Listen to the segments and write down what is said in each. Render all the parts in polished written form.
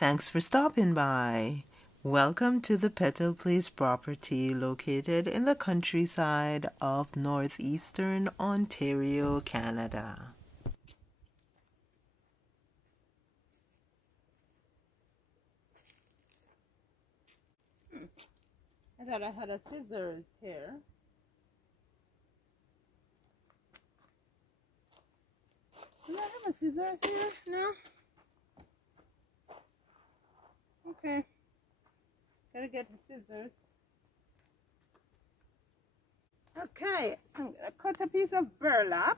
Thanks for stopping by. Welcome to the Petal Place property located in the countryside of northeastern Ontario, Canada. I thought I had a scissors here. Do I have a scissors here? No? Okay. Gotta get the scissors. Okay, so I'm gonna cut a piece of burlap.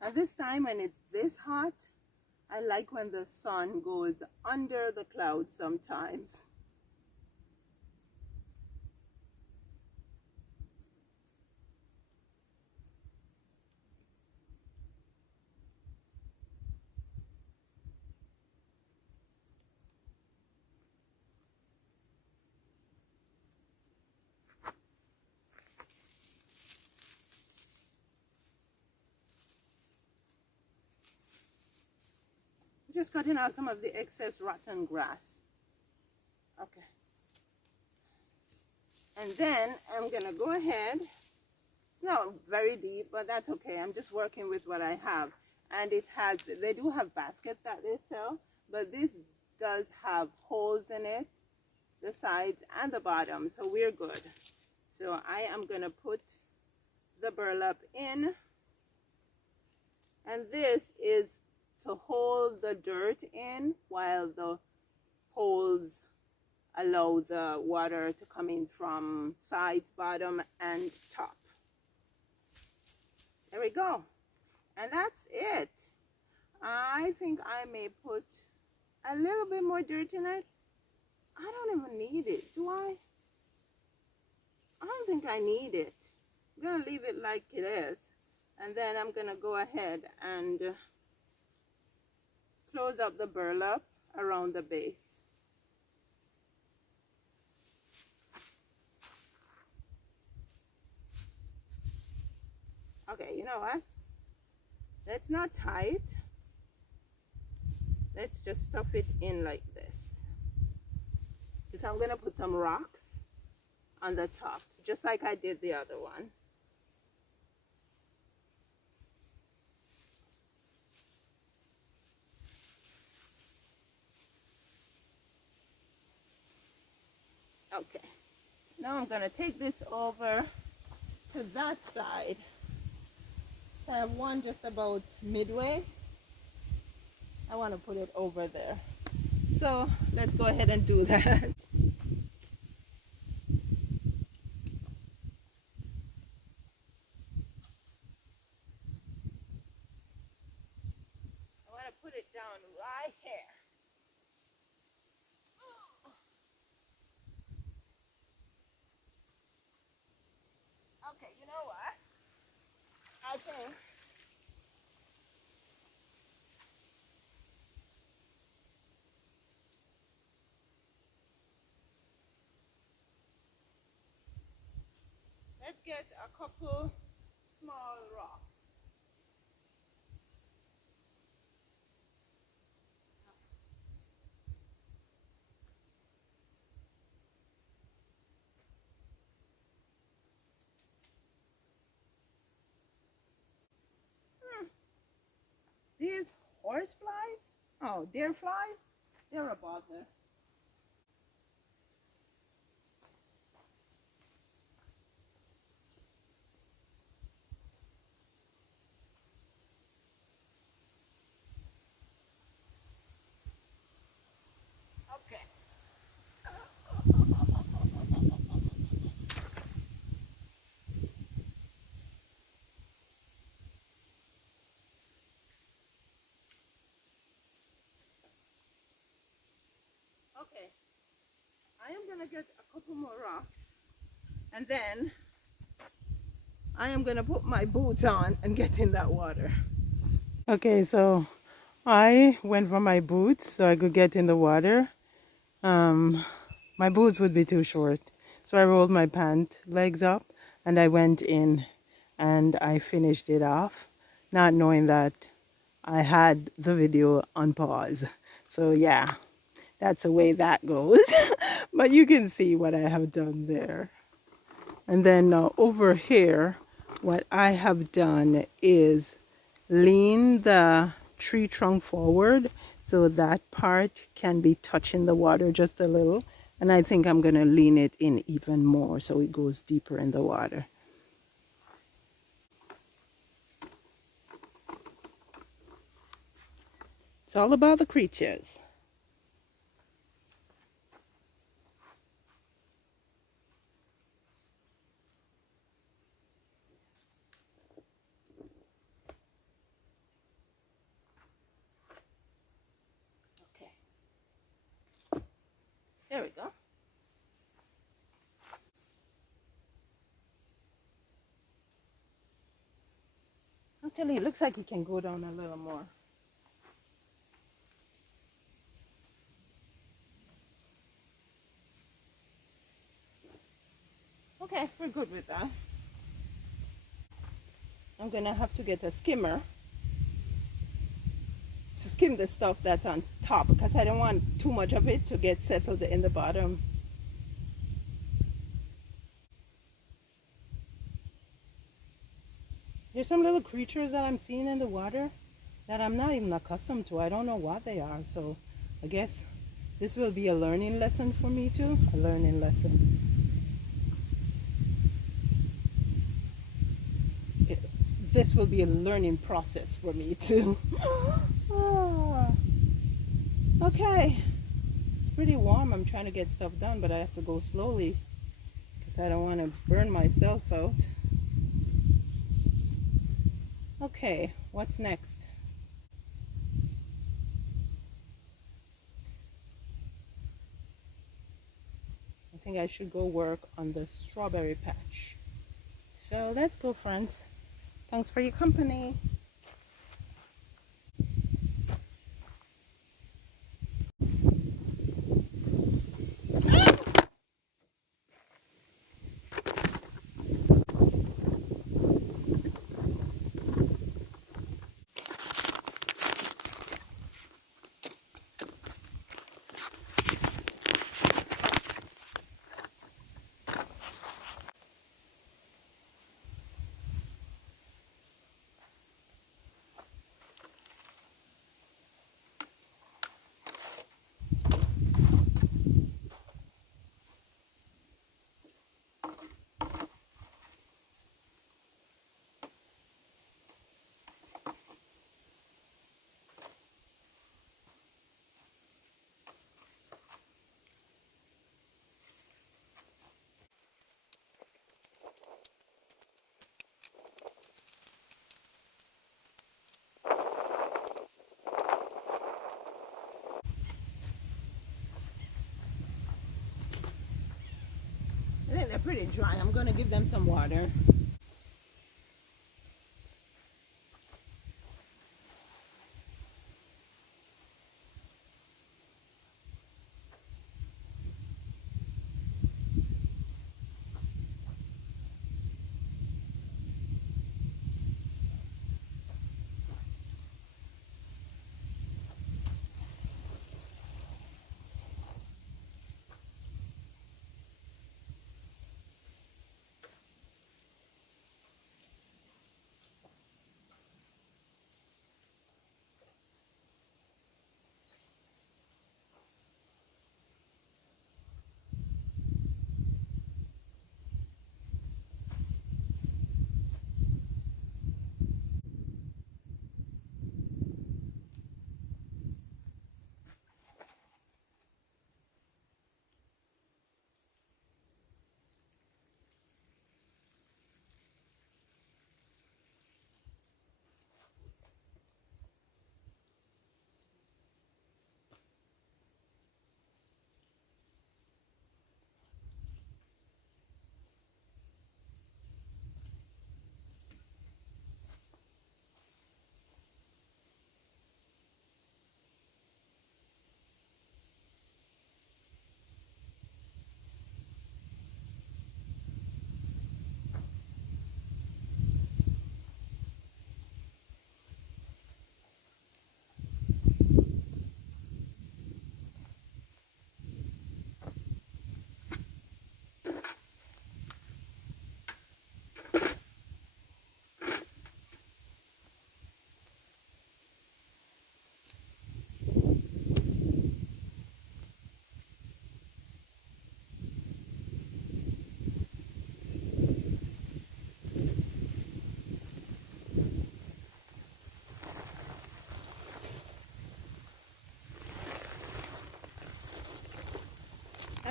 At this time when it's this hot, I like when the sun goes under the clouds sometimes. Just cutting out some of the excess rotten grass. Okay. And then I'm gonna go ahead. It's not very deep, but that's okay. I'm just working with what I have. And they do have baskets that they sell, but this does have holes in it, the sides and the bottom, so we're good. So I am gonna put the burlap in, and this is to hold the dirt in while the holes allow the water to come in from sides, bottom, and top. There we go. And that's it. I think I may put a little bit more dirt in it. I don't even need it, do I? I don't think I need it. I'm gonna leave it like it is. And then I'm gonna go ahead and close up the burlap around the base. Okay, you know what? Let's not tie it. Let's just stuff it in like this. Because I'm gonna put some rocks on the top, just like I did the other one. Okay, so now I'm gonna take this over to that side. I have one just about midway. I want to put it over there. So let's go ahead and do that. I want to put it down right here. Okay, you know what? I think let's get a couple small rocks. These horse flies? Oh, deer flies? They're a bother. Okay. Okay. I am gonna get a couple more rocks, and then I am gonna put my boots on and get in that water. Okay, so I went for my boots so I could get in the water. My boots would be too short, so I rolled my pant legs up and I went in and I finished it off not knowing that I had the video on pause. So yeah, that's the way that goes. But you can see what I have done there. And then over here, what I have done is lean the tree trunk forward so that part can be touching the water just a little. And I think I'm going to lean it in even more so it goes deeper in the water. It's all about the creatures. Okay. There we go. Actually, it looks like it can go down a little more. Okay, we're good with that. I'm going to have to get a skimmer to skim the stuff that's on top because I don't want too much of it to get settled in the bottom. There's some little creatures that I'm seeing in the water that I'm not even accustomed to. I don't know what they are. So I guess this will be a learning lesson for me too. A learning lesson. This will be a learning process for me too. Okay. It's pretty warm. I'm trying to get stuff done, but I have to go slowly because I don't want to burn myself out. Okay, what's next? I think I should go work on the strawberry patch. So let's go, friends. Thanks for your company. I think they're pretty dry. I'm going to give them some water.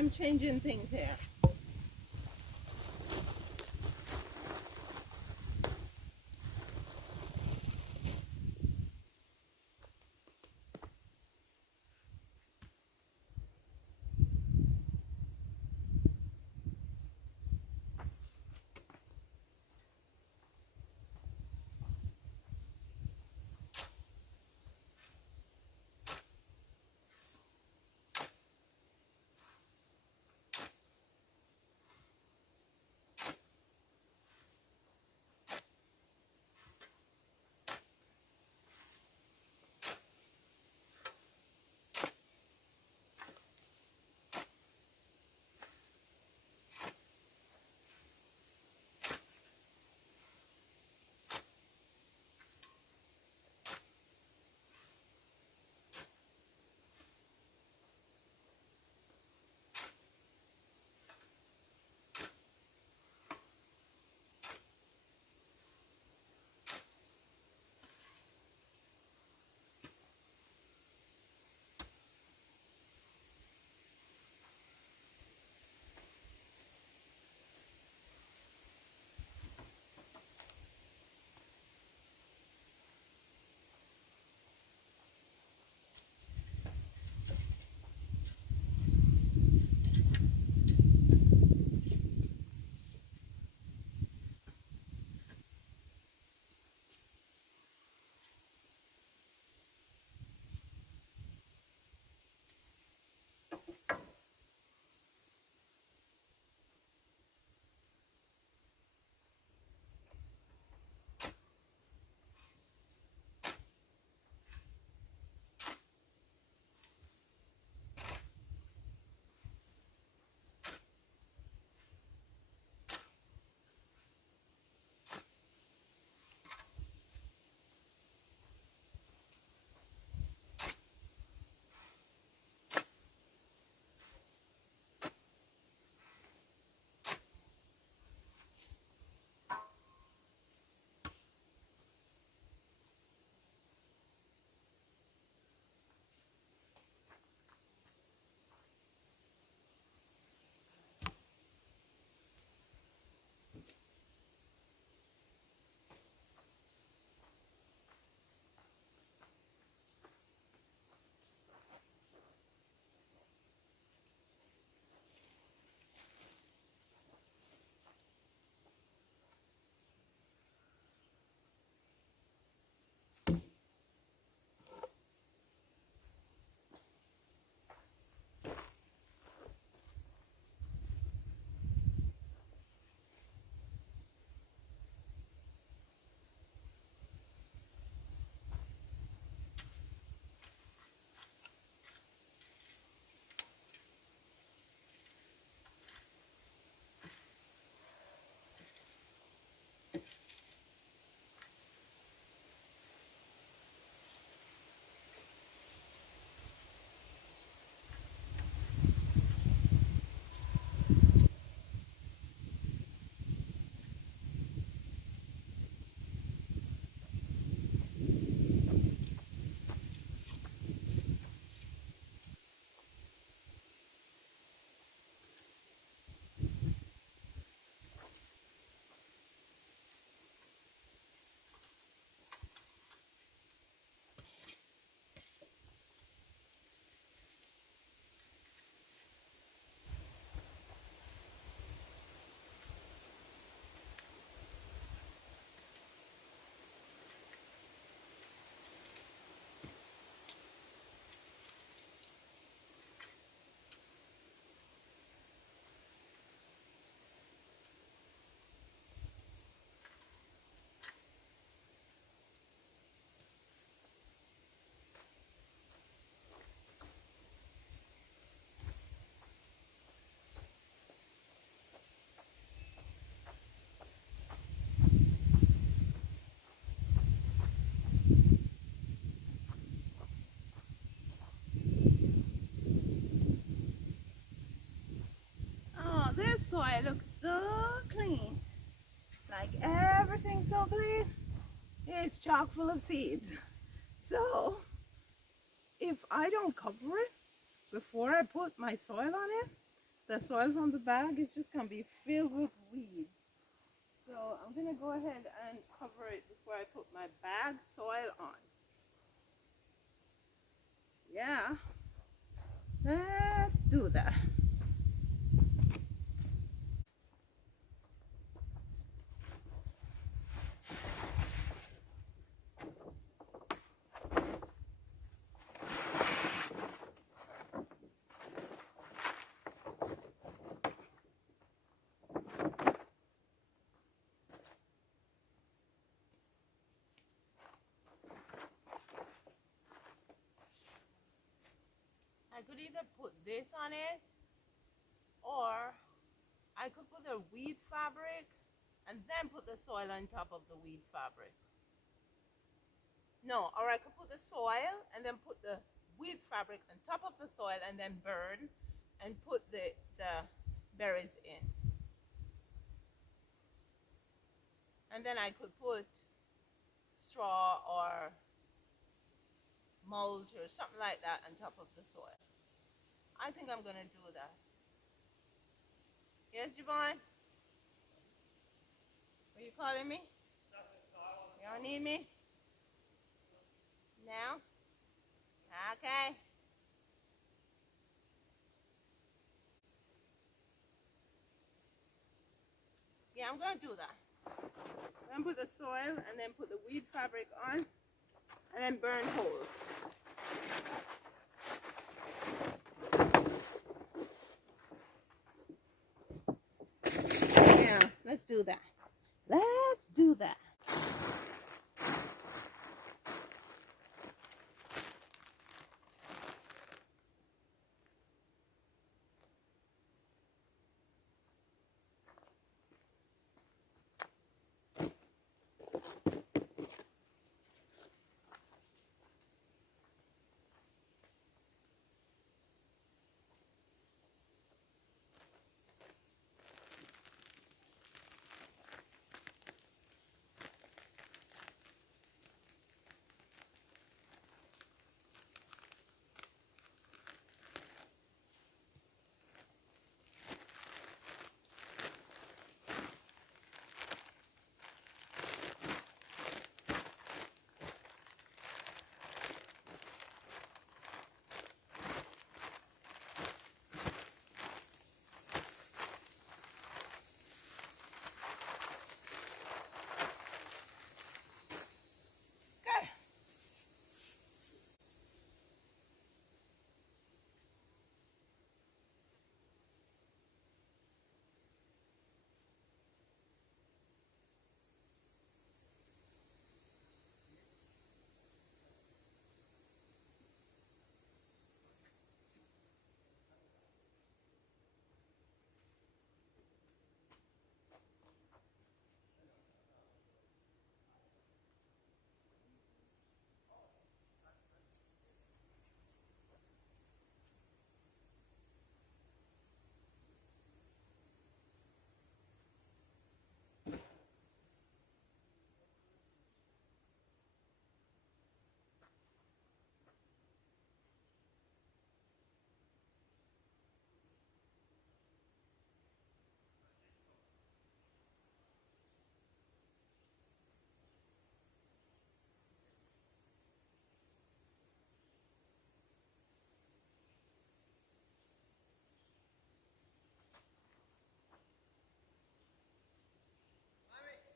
I'm changing things here. Oh, this soil looks so clean. Like everything's so clean. It's chock full of seeds. So if I don't cover it before I put my soil on it, the soil from the bag, it's just gonna be filled with weeds. So I'm gonna go ahead and cover it before I put my bag soil on. Yeah, let's do that. I could either put this on it, or I could put a weed fabric and then put the soil on top of the weed fabric. No, or I could put the soil and then put the weed fabric on top of the soil and then burn and put the berries in. And then I could put straw or mulch or something like that on top of the soil. I think I'm gonna do that. Yes, Javon? Are you calling me? You don't need me? Now? Okay. Yeah, I'm gonna do that. I'm gonna put the soil and then put the weed fabric on and then burn holes. Yeah, let's do that. Let's do that. Okay.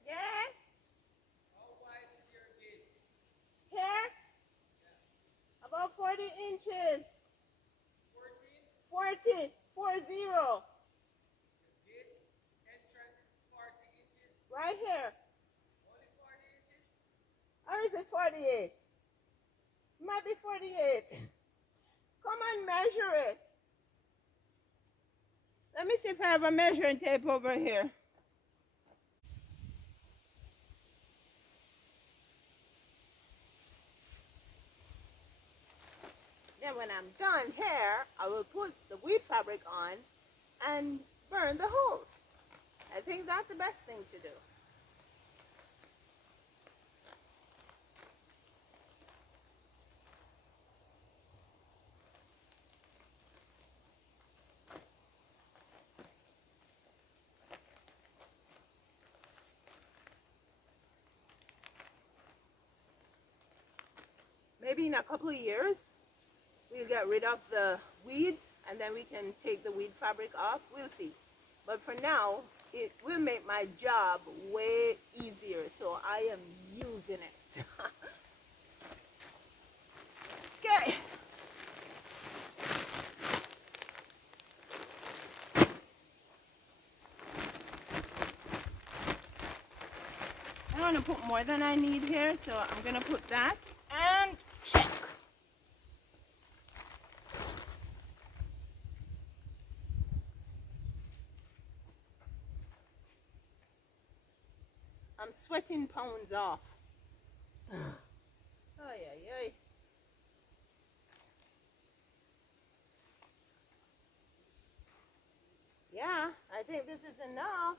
Yes? Here? About 40 inches. 40. 40. Right here. Or is it 48? Might be 48. Come and measure it. Let me see if I have a measuring tape over here. Then when I'm done here, I will put the weed fabric on and burn the holes. I think that's the best thing to do. maybe in a couple of years, we'll get rid of the weeds and then we can take the weed fabric off. We'll see. But for now, it will make my job way easier. So I am using it. Okay. I want to put more than I need here, so I'm going to put that and check. I'm sweating pounds off. Ay, ay, ay. Yeah, I think this is enough.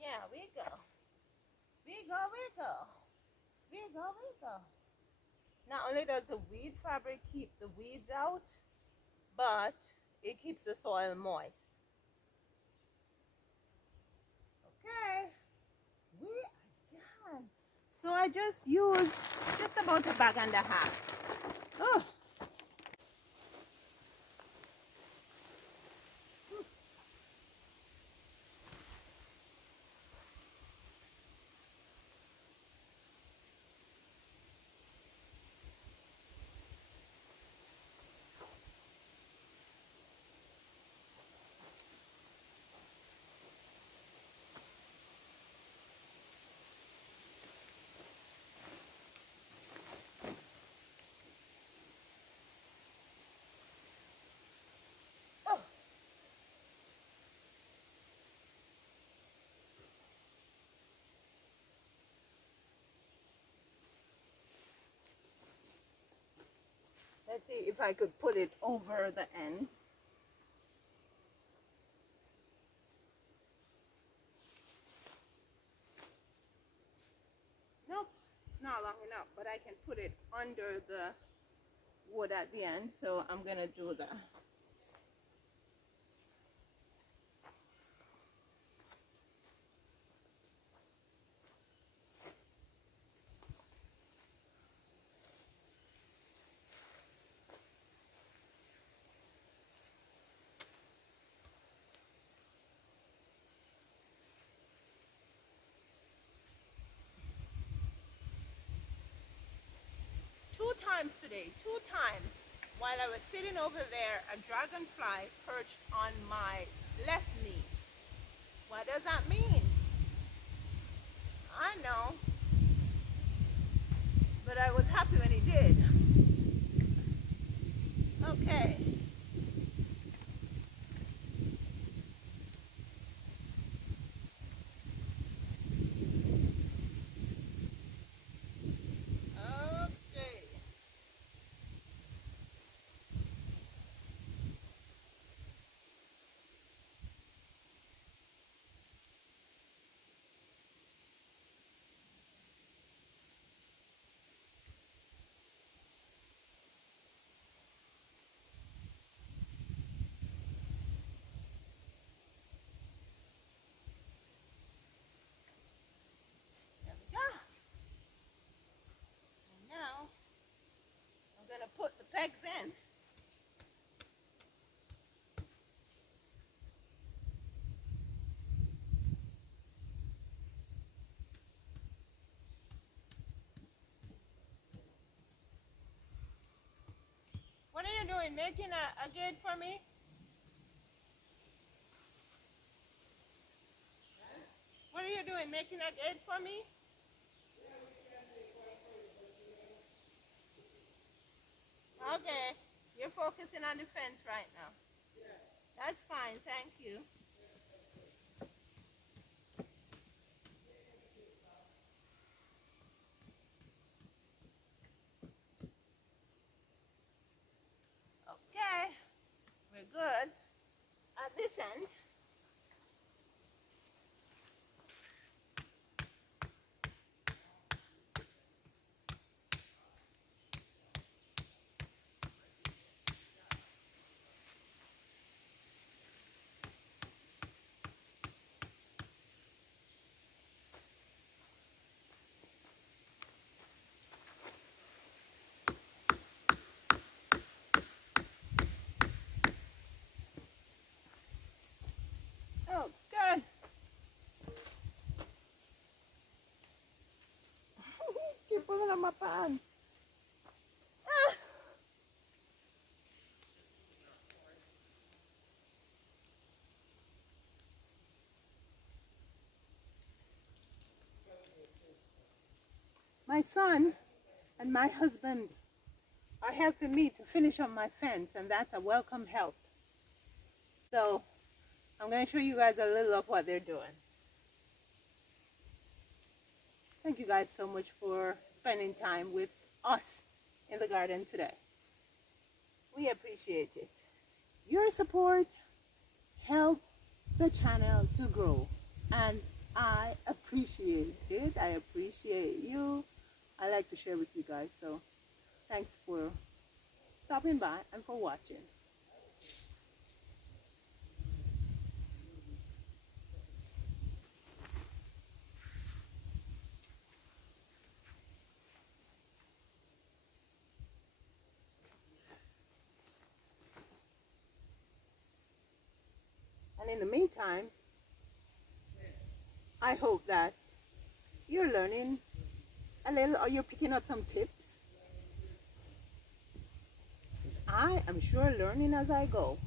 Yeah, we go. We go, we go. We go, we go. Not only does the weed fabric keep the weeds out, but it keeps the soil moist. Okay, we are done. So I just used just about a bag and a half. Oh. 'Let's see if I could put it over the end. Nope, it's not long enough, but I can put it under the wood at the end, so I'm gonna do that. Two times today, two times, while I was sitting over there, a dragonfly perched on my left knee. What does that mean? I know, but I was happy when he did. Okay. Okay. There we go. And now I'm gonna put the pegs in. What are you doing? Making a gate for me? What are you doing? Making a gate for me? Okay. You're focusing on the fence right now. That's fine. Thank you. Okay. We're good. This sand. Oh, God. Keep pulling on my pants. Ah. My son and my husband are helping me to finish up my fence, and that's a welcome help. So I'm going to show you guys a little of what they're doing. Thank you guys so much for spending time with us in the garden today. We appreciate it. Your support helps the channel to grow, and I appreciate it. I appreciate you. I like to share with you guys, so thanks for stopping by and for watching. And in the meantime, I hope that you're learning a little, or you're picking up some tips. I am sure learning as I go.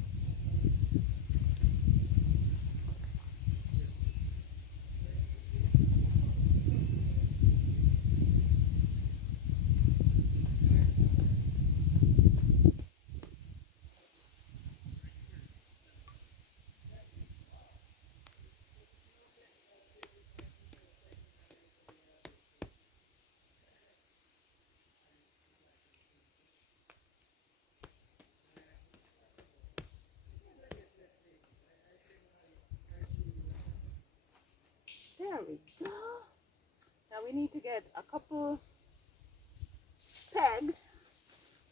There we go. Now we need to get a couple pegs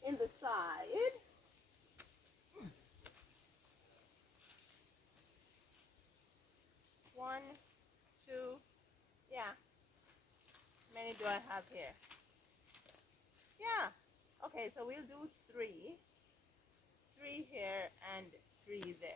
in the side. One, two, yeah. How many do I have here? Yeah. Okay, so we'll do three. Three here and three there.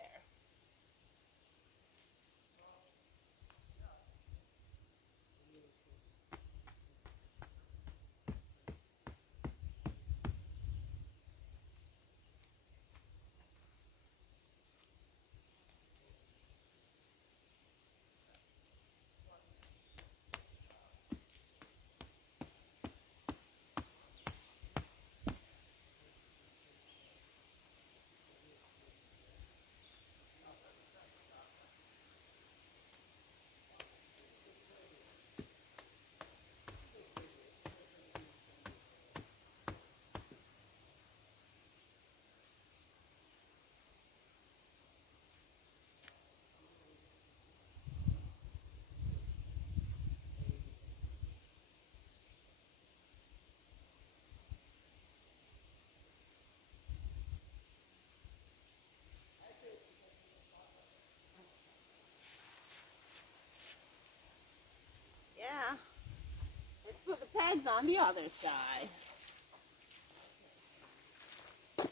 Yeah. Let's put the pegs on the other side. Okay.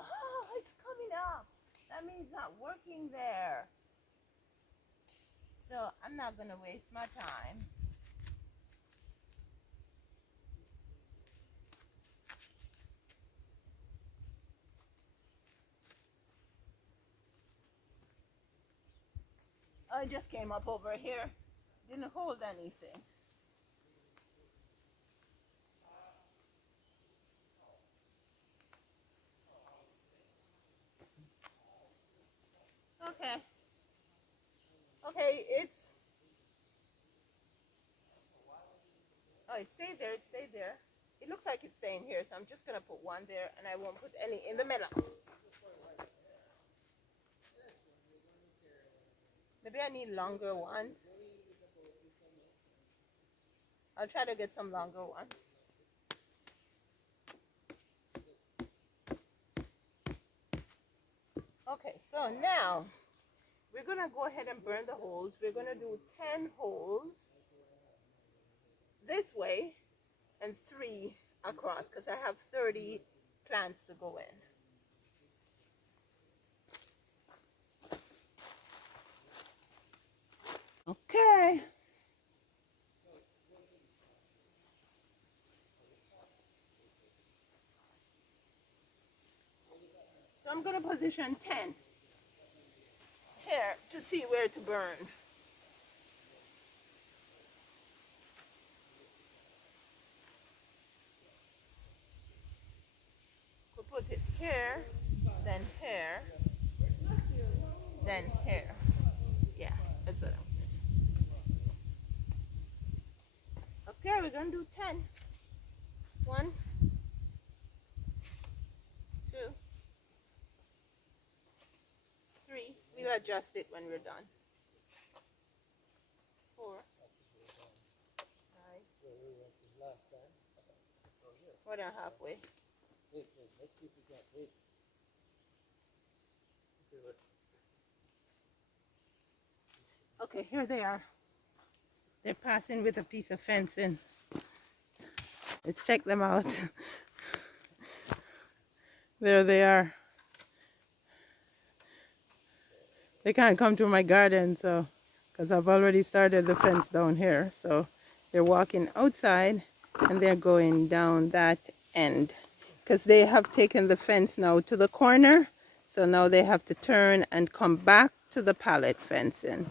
Oh, it's coming up. That means it's not working there. So I'm not going to waste my time. I just came up over here. Didn't hold anything. Okay. Okay, it stayed there, it stayed there. It looks like it's staying here, so I'm just gonna put one there and I won't put any in the middle. Maybe I need longer ones. I'll try to get some longer ones. Okay, so now we're gonna go ahead and burn the holes. We're gonna do 10 holes this way and 3 across because I have 30 plants to go in. Okay. So I'm gonna position 10 here to see where to burn. We'll put it here, then here, then here. Yeah, that's better. Okay, we're gonna do 10. 1, 2, 3. We'll adjust it when we're done. 4, 5. More than halfway. Okay, here they are. They're passing with a piece of fencing. Let's check them out. There they are. They can't come to my garden, so because I've already started the fence down here. So they're walking outside and they're going down that end because they have taken the fence now to the corner. So now they have to turn and come back to the pallet fencing.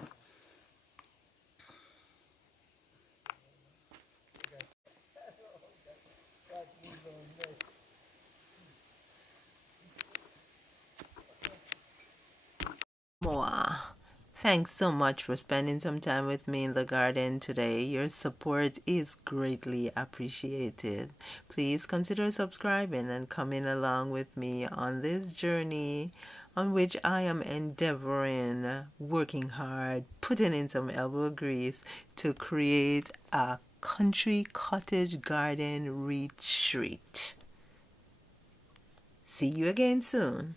Moa, thanks so much for spending some time with me in the garden today. Your support is greatly appreciated. Please consider subscribing and coming along with me on this journey on which I am endeavoring, working hard, putting in some elbow grease to create a country cottage garden retreat. See you again soon.